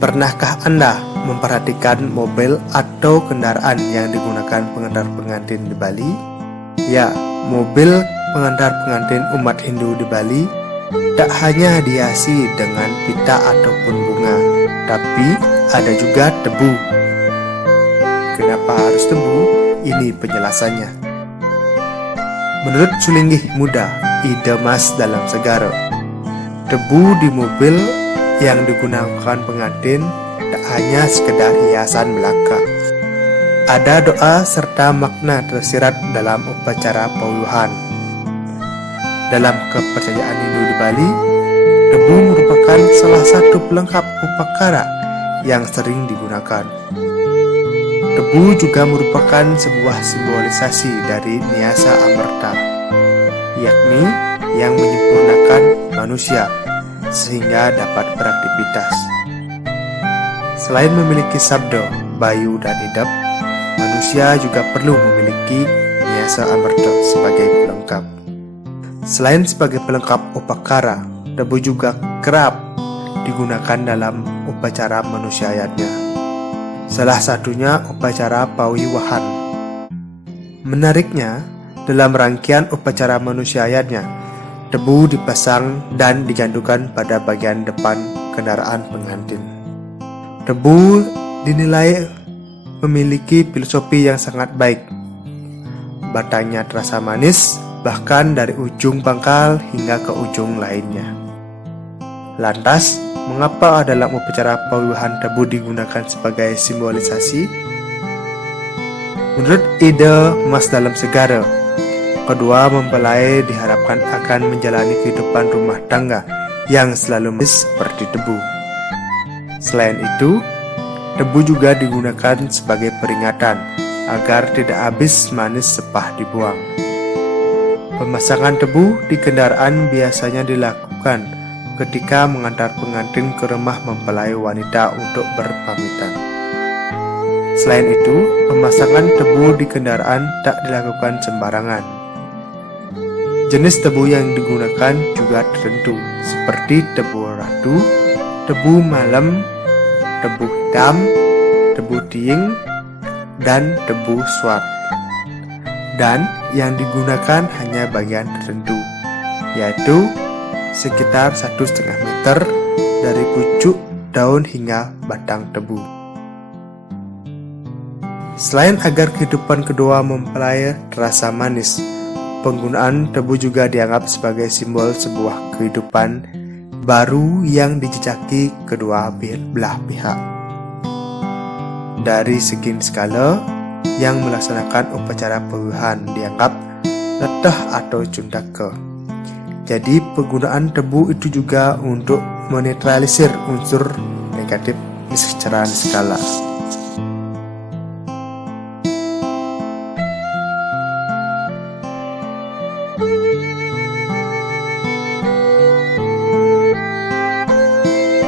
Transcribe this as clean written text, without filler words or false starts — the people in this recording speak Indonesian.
Pernahkah Anda memperhatikan mobil atau kendaraan yang digunakan pengantar pengantin di Bali? Ya, mobil pengantar pengantin umat Hindu di Bali tak hanya dihiasi dengan pita ataupun bunga, tapi ada juga tebu. Kenapa harus tebu? Ini penjelasannya. Menurut Sulinggih Muda, Ide Mas dalam Segara, tebu di mobil yang digunakan pengantin tak hanya sekedar hiasan belaka. Ada doa serta makna tersirat dalam upacara pawuhan. Dalam kepercayaan Hindu di Bali, tebu merupakan salah satu pelengkap upakara yang sering digunakan. Tebu juga merupakan sebuah simbolisasi dari Nyasa Amerta, yakni yang menyempurnakan manusia sehingga dapat beraktivitas. Selain memiliki sabda, bayu, dan idap, manusia juga perlu memiliki Nyasa Amerta sebagai pelengkap. Selain sebagai pelengkap upakara, tebu juga kerap digunakan dalam upacara manusiaatnya. Salah satunya upacara pawiwahan. Menariknya, dalam rangkaian upacara manusiaatnya, tebu dipasang dan digandukan pada bagian depan kendaraan pengantin. Tebu dinilai memiliki filosofi yang sangat baik. Batangnya terasa manis, bahkan dari ujung pangkal hingga ke ujung lainnya. Lantas, mengapa dalam upacara pawiwahan tebu digunakan sebagai simbolisasi? Menurut Ide Mas dalam Segara, kedua mempelai diharapkan akan menjalani kehidupan rumah tangga yang selalu manis seperti tebu. Selain itu, tebu juga digunakan sebagai peringatan agar tidak habis manis sepah dibuang. Pemasangan tebu di kendaraan biasanya dilakukan ketika mengantar pengantin ke rumah mempelai wanita untuk berpamitan. Selain itu, pemasangan tebu di kendaraan tak dilakukan sembarangan. Jenis tebu yang digunakan juga tertentu, seperti tebu ratu, tebu malam, tebu hitam, tebu tiing, dan tebu swat. Dan yang digunakan hanya bagian tertentu, yaitu sekitar 1,5 meter dari pucuk daun hingga batang tebu. Selain agar kehidupan kedua mempelai terasa manis, penggunaan tebu juga dianggap sebagai simbol sebuah kehidupan baru yang dijejaki kedua belah pihak. Dari segi skala, yang melaksanakan upacara pawiwahan dianggap letah atau cundaka. Jadi penggunaan tebu itu juga untuk menetralisir unsur negatif secara skala.